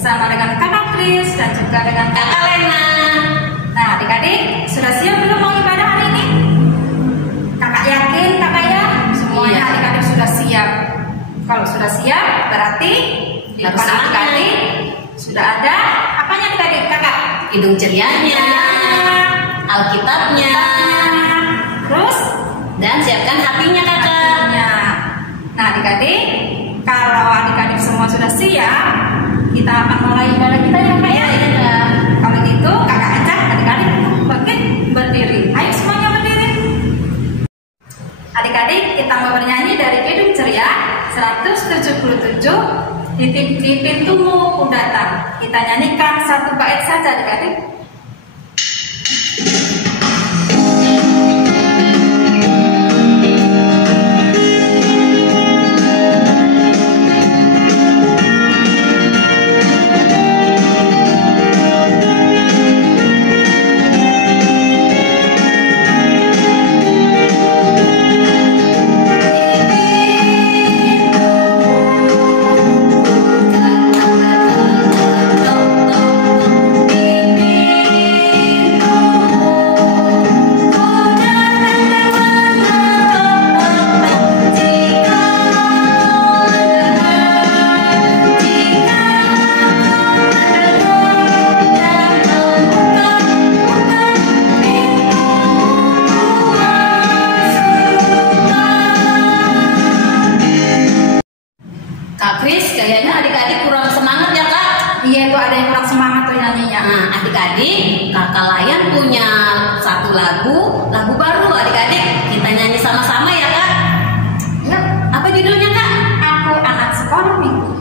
bersama dengan Kakak Kris dan juga dengan Kakak Lena. Nah, adik-adik sudah siap belum mau ibadah hari ini? Kakak yakin, Kakak ya? Semuanya adik-adik sudah siap. Kalau sudah siap, berarti di depan adik-adik sudah ada apanya adik-adik, Kakak? Hidung cerianya, Alkitabnya, terus dan siapkan hatinya, Kakak. Nah, adik-adik, kalau adik-adik semua sudah siap, kita akan mulai ibadah kita ya, Kak ya? Kalau gitu, Kakak ajak adik-adik untuk berdiri. Ayo semuanya berdiri. Adik-adik, kita mau bernyanyi dari Hidung Ceria 177 di pintumu ku datang. Kita nyanyikan satu bait saja, adik-adik. Kak Kris, kayaknya adik-adik kurang semangat ya, Kak? Iya, itu ada yang kurang semangat tuh nyanyinya. Nah, adik-adik, Kakak Layan punya satu lagu baru loh adik-adik. Kita nyanyi sama-sama ya, Kak? Ya, Apa judulnya, Kak? aku anak sekolah minggu.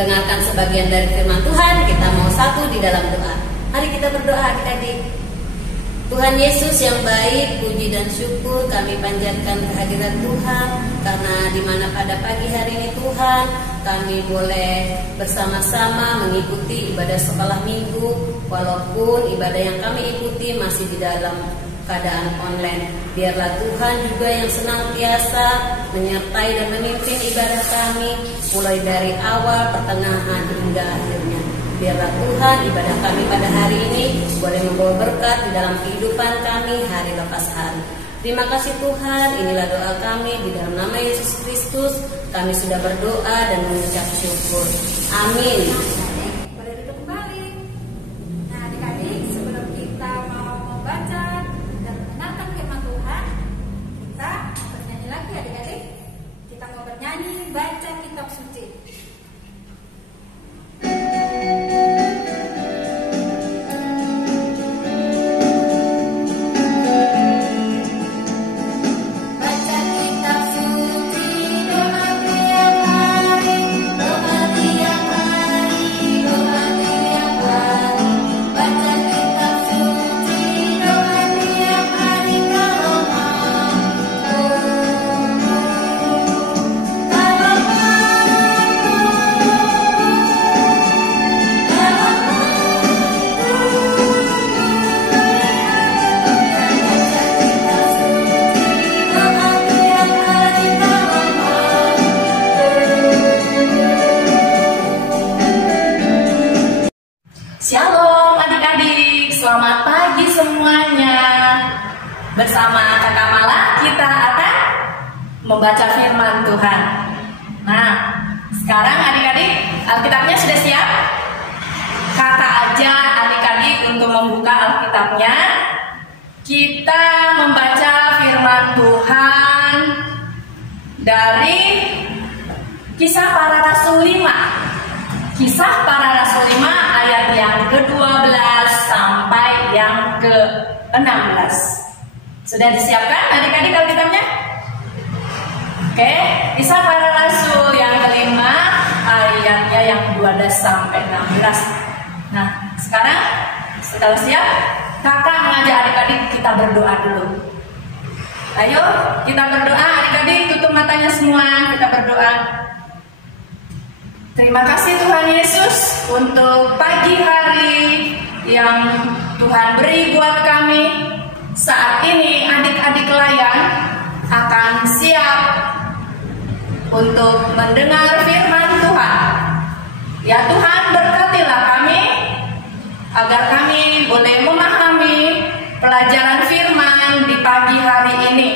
mendengarkan sebagian dari firman Tuhan, kita mau satu di dalam doa. Mari kita berdoa adik-adik. Tuhan Yesus yang baik, puji dan syukur kami panjatkan kehadiran Tuhan, karena di mana pada pagi hari ini Tuhan, kami boleh bersama-sama mengikuti ibadah sekolah minggu, walaupun ibadah yang kami ikuti masih di dalam keadaan online. Biarlah Tuhan juga yang senantiasa menyertai dan memimpin ibadah kami, mulai dari awal, pertengahan, hingga akhirnya. Biarlah Tuhan ibadah kami pada hari ini boleh membawa berkat di dalam kehidupan kami hari lepas hari. Terima kasih Tuhan, inilah doa kami di dalam nama Yesus Kristus. Kami sudah berdoa dan mengucap syukur. Amin. Boleh duduk kembali. Nah adik-adik, sebelum kita mau membaca dan menatap firman Tuhan, kita bernyanyi lagi adik-adik. Kita mau bernyanyi baca kitab suci. bersama Kakak Mala kita akan membaca firman Tuhan. Nah, sekarang adik-adik Alkitabnya sudah siap? Kakak aja adik-adik untuk membuka Alkitabnya. Kita membaca firman Tuhan dari Kisah Para Rasul 5. Kisah Para Rasul 5 ayat yang ke-12 sampai yang ke-16. Sudah disiapkan adik-adik Alkitabnya? Oke, Kisah Para Rasul yang kelima ayatnya yang ke-12 sampai 16. Nah, sekarang setelah siap, kakak mengajak adik-adik kita berdoa dulu. Ayo, kita berdoa adik-adik, tutup matanya semua, kita berdoa. Terima kasih Tuhan Yesus untuk pagi hari yang Tuhan beri buat kami. Saat ini adik-adik layan akan siap untuk mendengar firman Tuhan. Ya Tuhan, berkatilah kami agar kami boleh memahami pelajaran firman di pagi hari ini.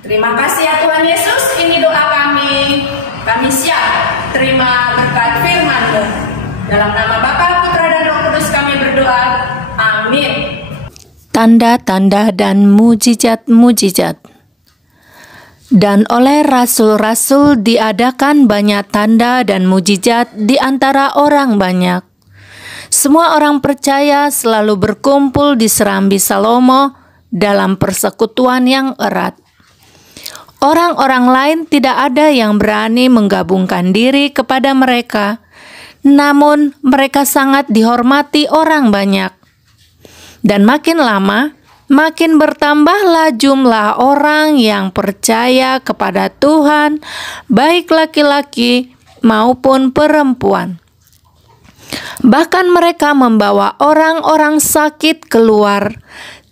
Terima kasih ya Tuhan Yesus, ini doa kami. Kami siap terima berkat firman-Mu. Dalam nama Bapa, Putra dan Roh Kudus kami berdoa. Amin. Tanda-tanda dan mujizat-mujizat. Dan oleh rasul-rasul diadakan banyak tanda dan mujizat di antara orang banyak. Semua orang percaya selalu berkumpul di serambi Salomo dalam persekutuan yang erat. Orang-orang lain tidak ada yang berani menggabungkan diri kepada mereka, namun mereka sangat dihormati orang banyak. Dan makin lama, makin bertambahlah jumlah orang yang percaya kepada Tuhan, baik laki-laki maupun perempuan. Bahkan mereka membawa orang-orang sakit keluar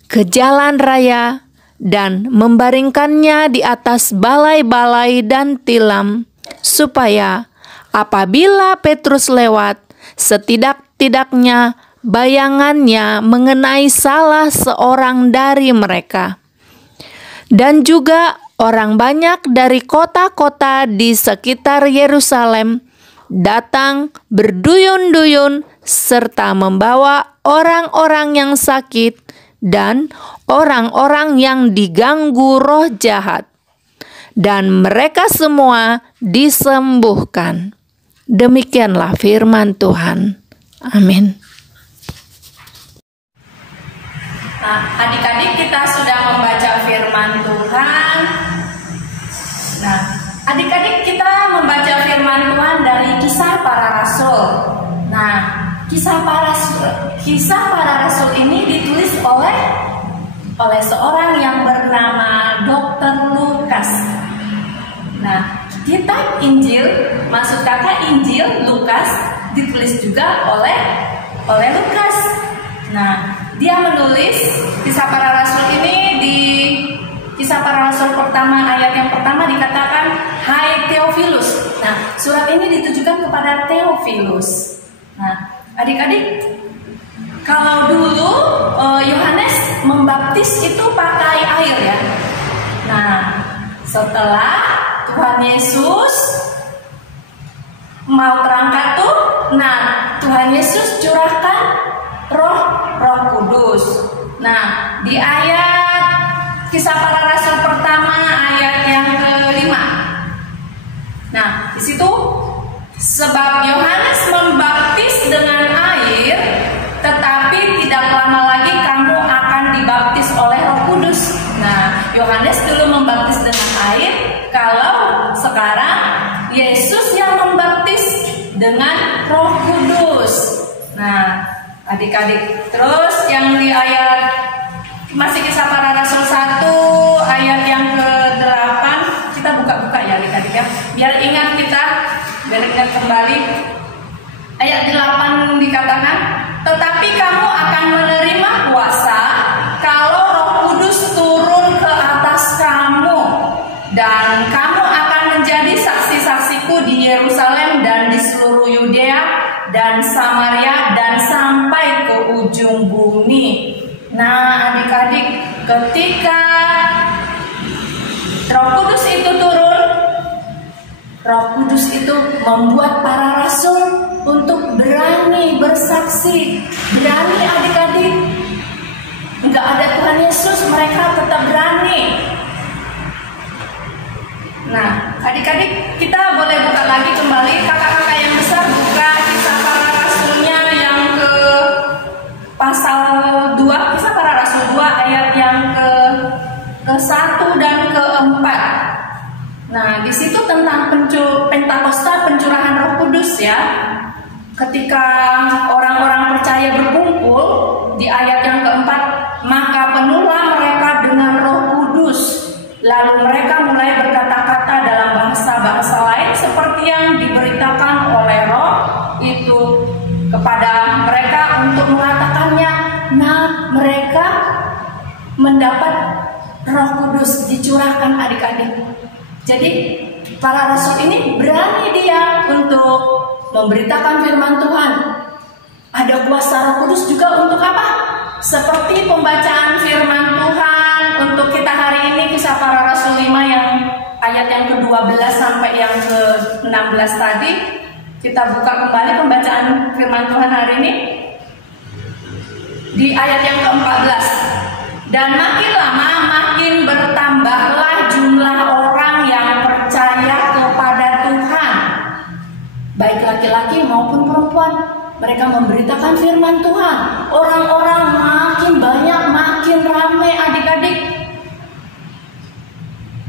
ke jalan raya dan membaringkannya di atas balai-balai dan tilam, supaya apabila Petrus lewat, setidak-tidaknya bayangannya mengenai salah seorang dari mereka. Dan juga orang banyak dari kota-kota di sekitar Yerusalem datang berduyun-duyun serta membawa orang-orang yang sakit dan orang-orang yang diganggu roh jahat, dan mereka semua disembuhkan. Demikianlah firman Tuhan. Amin. Nah, adik-adik kita sudah membaca firman Tuhan. Nah, adik-adik kita membaca firman Tuhan dari Kisah Para Rasul. Nah, Kisah Para Rasul ini ditulis oleh seorang yang bernama Dr. Lukas. Nah, kitab Injil, maksud kakak Injil Lukas, ditulis juga oleh Lukas. Nah, dia menulis Kisah Para Rasul ini di Kisah Para Rasul pertama, ayat yang pertama dikatakan, "Hai Theophilus." Nah, surat ini ditujukan kepada Theophilus. Nah, adik-adik, kalau dulu Yohanes membaptis itu pakai air ya. Nah, setelah Tuhan Yesus mau terangkat tuh, nah Tuhan Yesus curahkan Roh Kudus. Nah, di ayat Kisah Para Rasul pertama ayat yang ke-5. Nah, di situ, sebab Yohanes membaptis dengan air, tetapi tidak lama lagi kamu akan dibaptis oleh Roh Kudus. Nah, Yohanes dulu membaptis dengan air, kalau sekarang Yesus yang membaptis dengan Roh Kudus. Nah, adik-adik, terus yang di ayat masih Kisah Para Rasul 1 ayat yang ke-8, kita buka-buka ya adik-adik ya, biar ingat kembali. Ayat 8 dikatakan, tetapi kamu akan menerima kuasa kalau Roh Kudus turun ke atas kamu, dan kamu akan menjadi saksi-saksiku di Yerusalem dan di seluruh Yudea dan Samaria dan sampai ke ujung bumi. Nah, adik-adik, Roh Kudus itu turun. Roh Kudus itu membuat para rasul untuk berani bersaksi. Berani adik-adik. Enggak ada Tuhan Yesus, mereka tetap berani. Nah, adik-adik, kita boleh buka lagi kembali. Kakak-kakak yang besar buka Kisah Para Rasulnya yang ke pasal 2, Kisah Para Rasul 2 ayat yang ke-1 dan ke-4. Nah, di situ tentang Pentakosta, pencurahan Roh Kudus ya. Ketika orang-orang percaya berkumpul di ayat yang keempat, maka penuhlah mereka dengan Roh Kudus. Lalu mereka mulai berkata-kata dalam bahasa-bahasa lain seperti yang diberitakan oleh Roh itu kepada mereka untuk mengatakannya. Nah, mereka mendapat Roh Kudus dicurahkan adik-adik. Jadi para rasul ini berani dia untuk memberitakan firman Tuhan. Ada kuasa Roh Kudus juga untuk apa? Seperti pembacaan firman Tuhan untuk kita hari ini, Kisah Para Rasul 5 yang ayat yang ke-12 sampai yang ke-16 tadi. Kita buka kembali pembacaan firman Tuhan hari ini di ayat yang ke-14. Dan makin lama makin bertambahlah jumlah orang yang percaya kepada Tuhan, baik laki-laki maupun perempuan. Mereka memberitakan firman Tuhan. Orang-orang makin banyak, makin ramai adik-adik.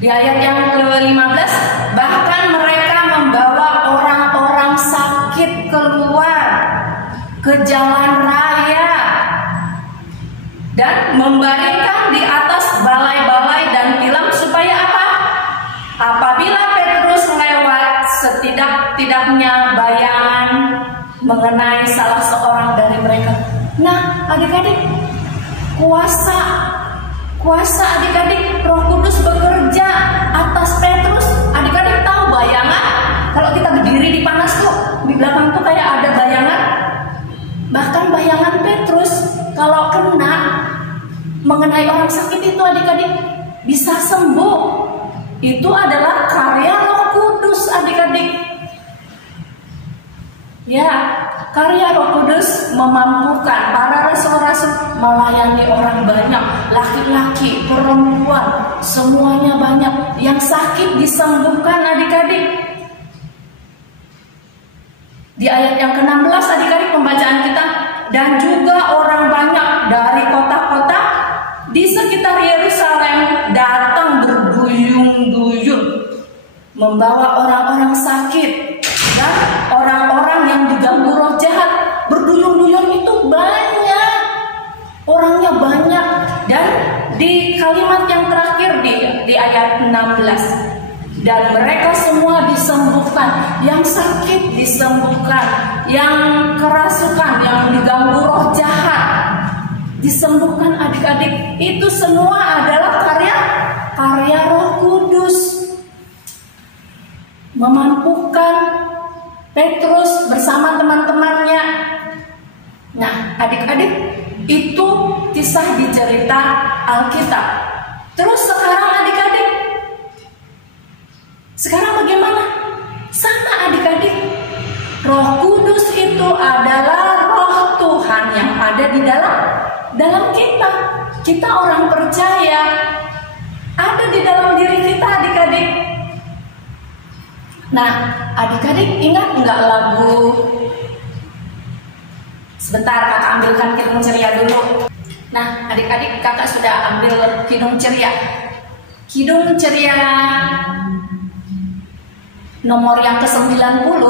Di ayat yang ke-15, bahkan mereka membawa orang-orang sakit keluar ke jalan raya dan membaringkan di atas balai-balai dan tilam supaya apa? Apabila Petrus lewat, setidak-tidaknya bayangan mengenai salah seorang dari mereka. Nah, adik-adik, kuasa adik-adik, Roh Kudus bekerja atas Petrus. Adik-adik tahu bayangan? Kalau kita berdiri di panas tuh, di belakang tuh kayak ada bayangan. Bahkan bayangan Petrus kalau kena mengenai orang sakit itu adik-adik bisa sembuh. Itu adalah karya Roh Kudus adik-adik. Ya, karya Roh Kudus memampukan para rasul-rasul melayani orang banyak, laki-laki, perempuan, semuanya banyak. Yang sakit disembuhkan adik-adik. Di ayat yang ke-16 adik-adik pembacaan kita, dan juga orang banyak dari kota-kota di sekitar Yerusalem datang berduyun-duyun membawa orang-orang sakit dan orang-orang yang diganggu roh jahat. Berduyun-duyun itu banyak, orangnya banyak. Dan di kalimat yang terakhir di ayat 16, dan mereka semua disembuhkan. Yang sakit disembuhkan, yang kerasukan, yang diganggu roh jahat disembuhkan adik-adik. Itu semua adalah karya Roh Kudus. Memampukan Petrus bersama teman-temannya. Nah, adik-adik, itu kisah di cerita Alkitab. Terus sekarang adik-adik, sekarang bagaimana? Sama adik-adik, Roh Kudus itu adalah Roh Tuhan yang ada di dalam kita. Kita orang percaya, ada di dalam diri kita adik-adik. Nah, adik-adik ingat nggak lagu? Sebentar, kakak ambilkan Kidung Ceria dulu. Nah, adik-adik, kakak sudah ambil Kidung Ceria. Kidung Ceria nomor yang ke-90.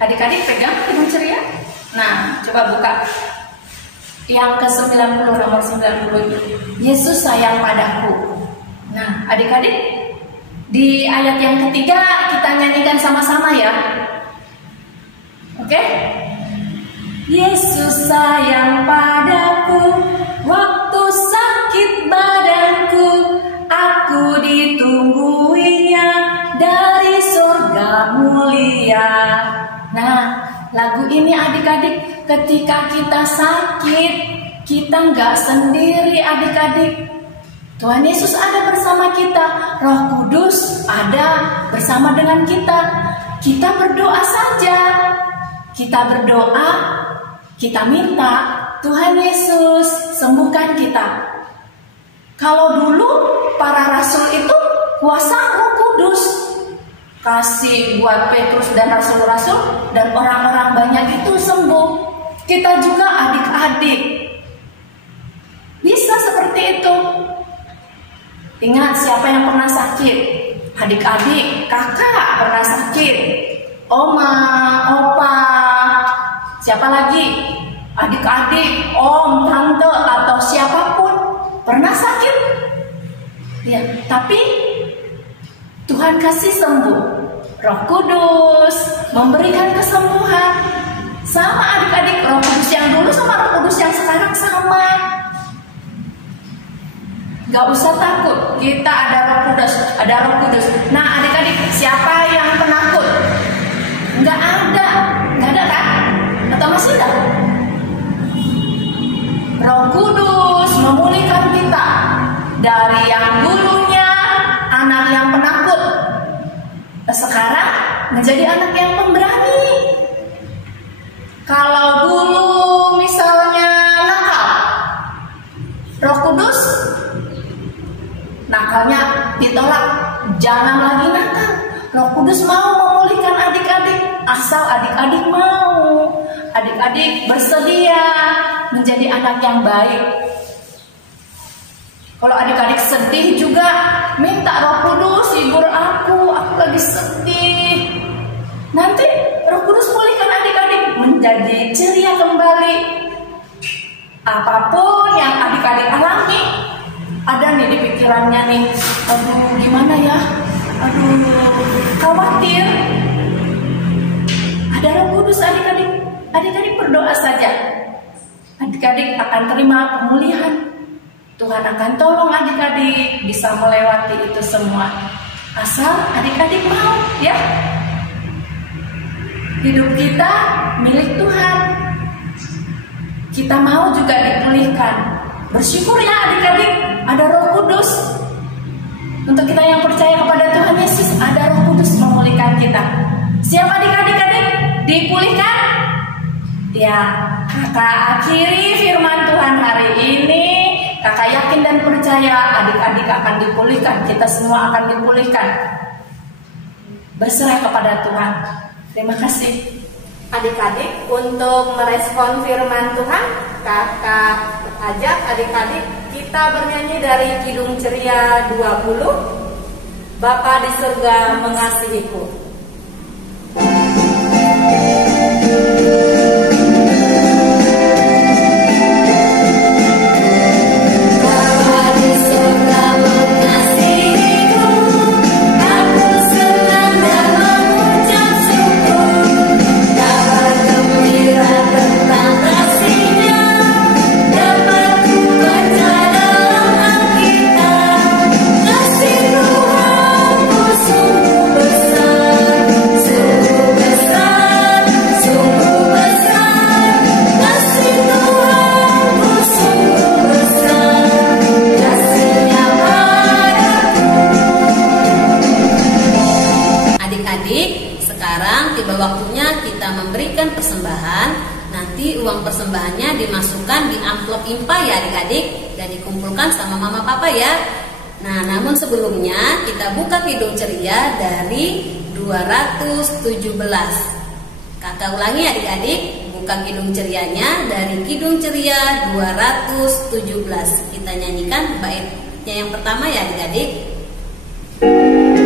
Adik-adik pegang Kidung Ceria. Nah, coba buka. Yang ke-90, nomor 90. Yesus sayang padaku. Nah, adik-adik, di ayat yang ketiga kita nyanyikan sama-sama ya. Oke? Yesus sayang padaku, waktu sakit badanku, aku ditungguinya dari surga mulia. Nah, lagu ini adik-adik, ketika kita sakit, kita nggak sendiri adik-adik. Tuhan Yesus ada bersama kita, Roh Kudus ada bersama dengan kita. Kita berdoa saja, kita berdoa, kita minta Tuhan Yesus sembuhkan kita. Kalau dulu para rasul itu kuasa Roh Kudus kasih buat Petrus dan rasul-rasul, dan orang-orang banyak itu sembuh. Kita juga adik-adik bisa seperti itu. Ingat, siapa yang pernah sakit? Adik-adik, kakak pernah sakit, oma, opa, siapa lagi? Adik-adik, om, tante, atau siapapun pernah sakit. Ya, tapi Tuhan kasih sembuh. Roh Kudus memberikan kesembuhan. Sama adik-adik, Roh Kudus yang dulu sama Roh Kudus yang sekarang sama. Gak usah takut, kita ada Roh Kudus, ada Roh Kudus. Nah adik-adik, siapa yang penakut? Gak ada kan? Atau masih ada? Roh Kudus memulihkan kita dari yang dulunya anak yang penakut, sekarang menjadi anak yang pemberani. Kalau dulu misalnya nakal, Roh Kudus nakalnya ditolak, jangan lagi nakal. Roh Kudus mau memulihkan adik-adik, asal adik-adik mau, adik-adik bersedia menjadi anak yang baik. Kalau adik-adik sedih juga, minta Roh Kudus hibur aku lagi sedih. Nanti Roh Kudus pulihkan adik-adik menjadi ceria kembali. Apapun yang adik-adik alami, ada nih di pikirannya nih, aduh gimana ya, aduh khawatir. Ada Roh Kudus adik-adik, adik-adik berdoa saja, adik-adik akan terima pemulihan. Tuhan akan tolong adik-adik bisa melewati itu semua, asal adik-adik mau ya. Hidup kita milik Tuhan, kita mau juga dipulihkan. Bersyukur ya adik-adik, ada Roh Kudus. Untuk kita yang percaya kepada Tuhan Yesus, ada Roh Kudus memulihkan kita. Siap adik-adik dipulihkan? Ya, kakak akhiri firman Tuhan hari ini. Kakak yakin dan percaya adik-adik akan dipulihkan. Kita semua akan dipulihkan. Berserah kepada Tuhan. Terima kasih. Adik-adik, untuk merespon firman Tuhan, kakak ajak adik-adik kita bernyanyi dari Kidung Ceria 20, Bapa di surga mengasihiku. Waktunya kita memberikan persembahan. Nanti uang persembahannya dimasukkan di amplop IMPA ya adik-adik, dan dikumpulkan sama mama papa ya. Nah, namun sebelumnya kita buka Kidung Ceria dari 217. Kakak ulangi adik-adik, buka Kidung Cerianya dari Kidung Ceria 217. Kita nyanyikan baitnya yang pertama ya adik-adik. Karena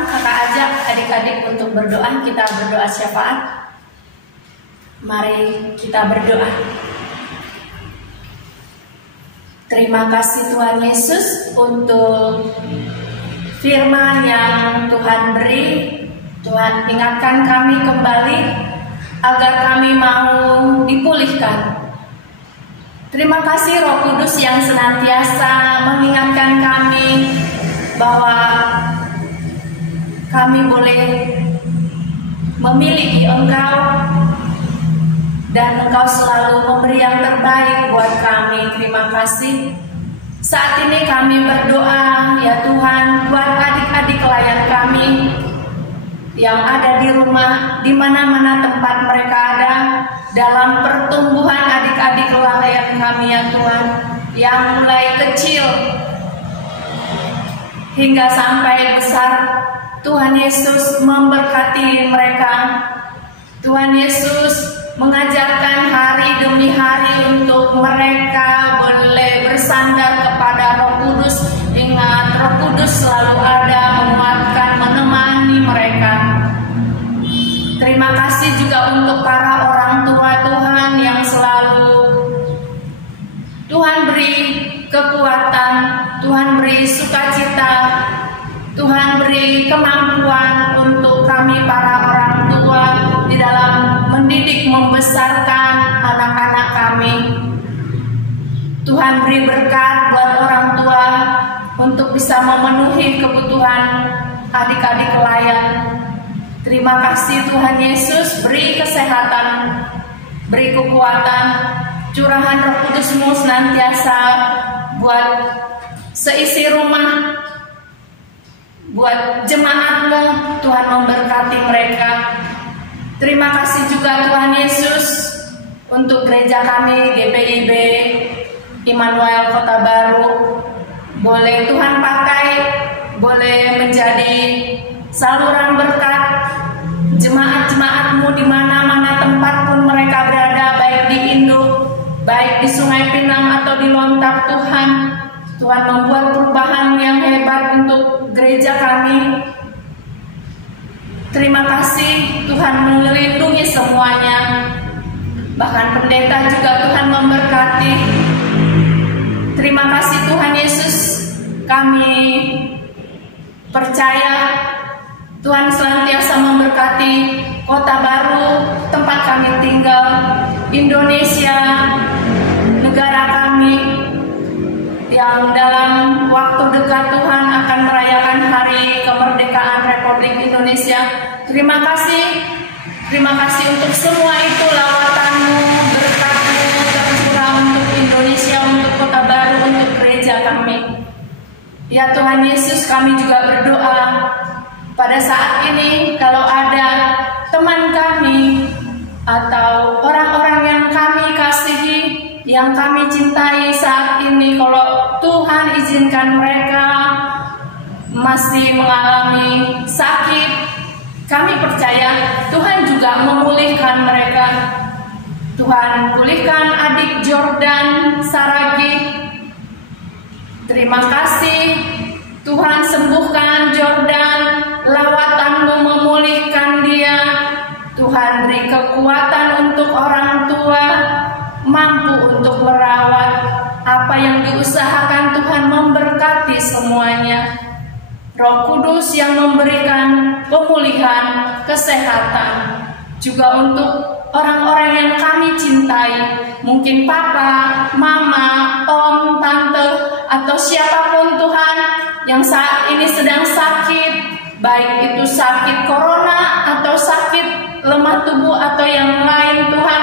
sekarang kakak ajak adik-adik untuk berdoa. Kita berdoa syafaat. Mari kita berdoa. Terima kasih Tuhan Yesus untuk firman yang Tuhan beri. Tuhan ingatkan kami kembali agar kami mau dipulihkan. Terima kasih Roh Kudus yang senantiasa mengingatkan kami bahwa kami boleh memiliki Engkau dan Engkau selalu memberi yang terbaik buat kami. Terima kasih. Saat ini kami berdoa ya Tuhan buat adik-adik klien kami yang ada di rumah, di mana-mana tempat mereka ada, dalam pertumbuhan adik-adik klien kami ya Tuhan, yang mulai kecil hingga sampai besar. Tuhan Yesus memberkati mereka. Tuhan Yesus mengajarkan hari demi hari untuk mereka boleh bersandar kepada Roh Kudus. Ingat, Roh Kudus selalu ada menguatkan, menemani mereka. Terima kasih juga untuk para orang tua Tuhan yang selalu Tuhan beri kekuatan, Tuhan beri sukacita, Tuhan beri kemampuan untuk kami para orang tua di dalam mendidik, membesarkan anak-anak kami. Tuhan beri berkat buat orang tua untuk bisa memenuhi kebutuhan adik-adik klien. Terima kasih Tuhan Yesus, beri kesehatan, beri kekuatan, curahan Roh Kudus-Mu senantiasa buat seisi rumah, buat jemaat-Mu. Tuhan memberkati mereka. Terima kasih juga Tuhan Yesus untuk gereja kami GPIB Immanuel Kota Baru. Boleh Tuhan pakai, boleh menjadi saluran berkat jemaat-jemaat-Mu di mana-mana tempat pun mereka berada, baik di Induk, baik di Sungai Pinang atau di Lontar. Tuhan membuat perubahan yang hebat untuk gereja kami. Terima kasih Tuhan melindungi semuanya. Bahkan pendeta juga Tuhan memberkati. Terima kasih Tuhan Yesus. Kami percaya Tuhan senantiasa memberkati Kota Baru, tempat kami tinggal, Indonesia, negara kami, yang dalam waktu dekat Tuhan akan merayakan hari kemerdekaan Republik Indonesia. Terima kasih untuk semua itu, lawatan-Mu, berkat-Mu tercurah untuk Indonesia, untuk Kota Baru, untuk gereja kami. Ya Tuhan Yesus, kami juga berdoa pada saat ini kalau ada teman kami atau orang-orang yang kami kasihi, yang kami cintai saat ini, kalau Tuhan izinkan mereka masih mengalami sakit, kami percaya Tuhan juga memulihkan mereka. Tuhan pulihkan adik Jordan Saragi. Terima kasih Tuhan, sembuhkan Jordan, lawatan-Mu memulihkan dia. Tuhan beri kekuatan untuk orang tua, mampu untuk merawat apa yang diusahakan. Tuhan memberkati semuanya. Roh Kudus yang memberikan pemulihan, kesehatan, juga untuk orang-orang yang kami cintai, mungkin papa, mama, om, tante, atau siapapun Tuhan yang saat ini sedang sakit, baik itu sakit corona atau sakit lemah tubuh atau yang lain. Tuhan,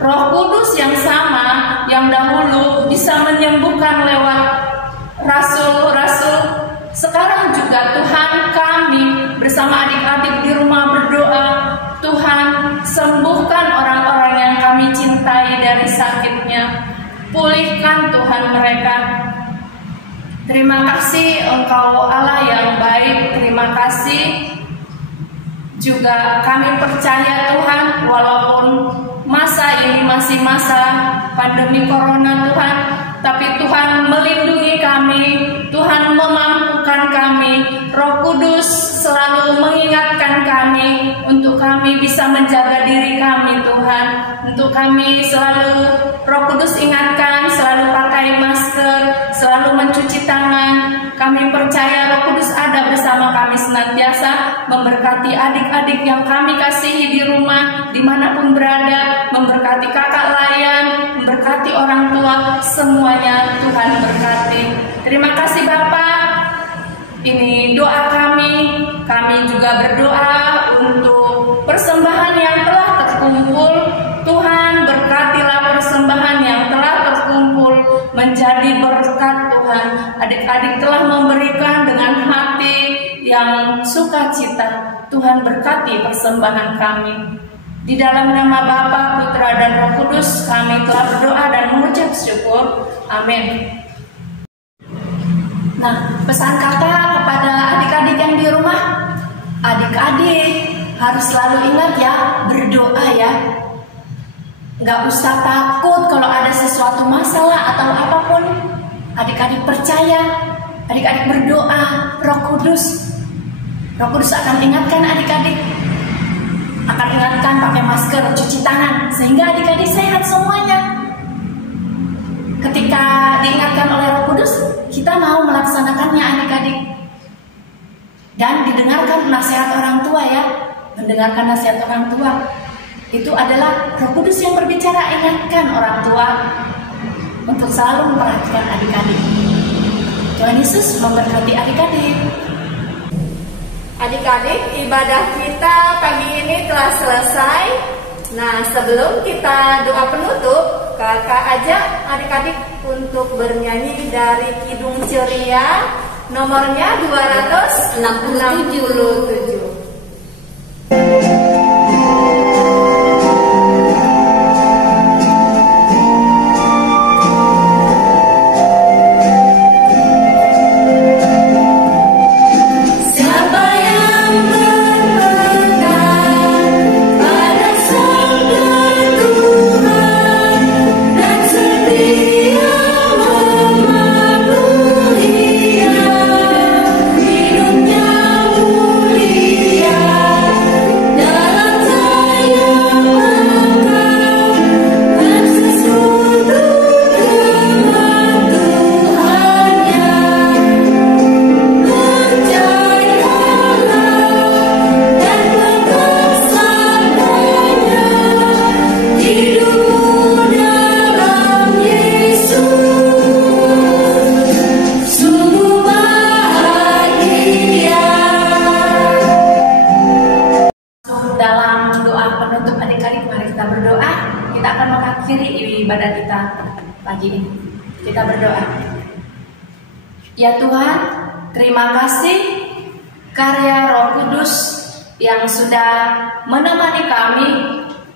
Roh Kudus yang sama yang dahulu bisa menyembuhkan lewat rasul-rasul, sekarang juga Tuhan kami bersama adik-adik di rumah berdoa, Tuhan sembuhkan orang-orang yang kami cintai dari sakitnya, pulihkan Tuhan mereka. Terima kasih Engkau Allah yang baik. Terima kasih juga kami percaya Tuhan, walaupun masa ini masih masa pandemi corona Tuhan, tapi Tuhan melindungi kami, Tuhan memampukan kami. Roh Kudus selalu mengingatkan kami untuk kami bisa menjaga diri kami, Tuhan. Untuk kami selalu Roh Kudus ingatkan, selalu pakai masker, selalu mencuci tangan. Kami percaya Roh Kudus ada bersama kami senantiasa, memberkati adik-adik yang kami kasihi di rumah, dimanapun berada, memberkati kakak layan, memberkati orang tua, semuanya Tuhan berkati. Terima kasih Bapak. Ini doa kami juga berdoa untuk persembahan yang telah terkumpul. Tuhan berkatilah persembahan yang telah terkumpul menjadi berkat Tuhan. Adik-adik telah memberikan dengan hati yang sukacita. Tuhan berkati persembahan kami. Di dalam nama Bapa, Putra, dan Roh Kudus kami telah berdoa dan mengucap syukur. Amin. Nah, pesan kakak kepada adik-adik yang di rumah, adik-adik harus selalu ingat ya, berdoa ya. Nggak usah takut kalau ada sesuatu masalah atau apapun. Adik-adik percaya, adik-adik berdoa, Roh Kudus akan ingatkan adik-adik, akan ingatkan pakai masker, cuci tangan, sehingga adik-adik sehat semuanya. Ketika diingatkan oleh Roh Kudus, kita mau melaksanakannya adik-adik. Dan didengarkan nasihat orang tua ya, mendengarkan nasihat orang tua. Itu adalah Roh Kudus yang berbicara, ingatkan orang tua untuk selalu memperhatikan adik-adik. Tuhan Yesus memberkati adik-adik. Adik-adik, ibadah kita pagi ini telah selesai. Nah, sebelum kita doa penutup, kakak ajak adik-adik untuk bernyanyi dari Kidung Ceria nomornya 267. Ibadah kita pagi ini. Kita berdoa. Ya Tuhan, terima kasih karya Roh Kudus yang sudah menemani kami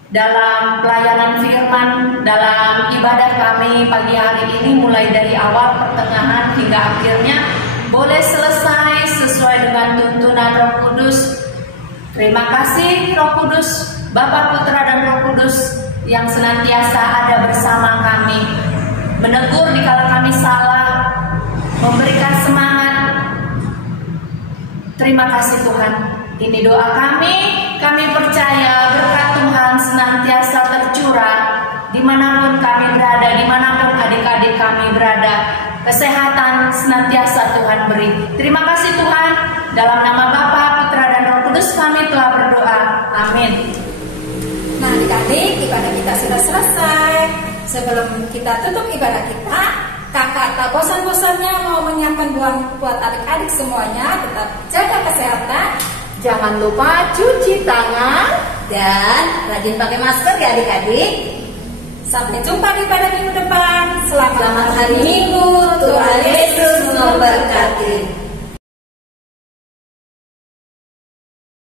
dalam pelayanan firman, dalam ibadah kami pagi hari ini, mulai dari awal, pertengahan hingga akhirnya boleh selesai sesuai dengan tuntunan Roh Kudus. Terima kasih Roh Kudus, Bapa, Putra, dan Roh Kudus yang senantiasa ada bersama kami, menegur dikala kami salah, memberikan semangat. Terima kasih Tuhan. Ini doa kami percaya berkat Tuhan senantiasa tercurah dimanapun kami berada, dimanapun adik-adik kami berada. Kesehatan senantiasa Tuhan beri. Terima kasih Tuhan. Dalam nama Bapa, Putra, dan Roh Kudus kami telah berdoa. Amin. Nah adik-adik, ibadah kita sudah selesai. Sebelum kita tutup ibadah kita, kakak tak bosan-bosannya mau menyiapkan buat adik-adik semuanya. Tetap jaga kesehatan, Jangan lupa cuci tangan dan rajin pakai masker ya adik-adik. Sampai jumpa di pada minggu depan. Selamat Selamat hari Minggu, Tuhan Yesus memberkati.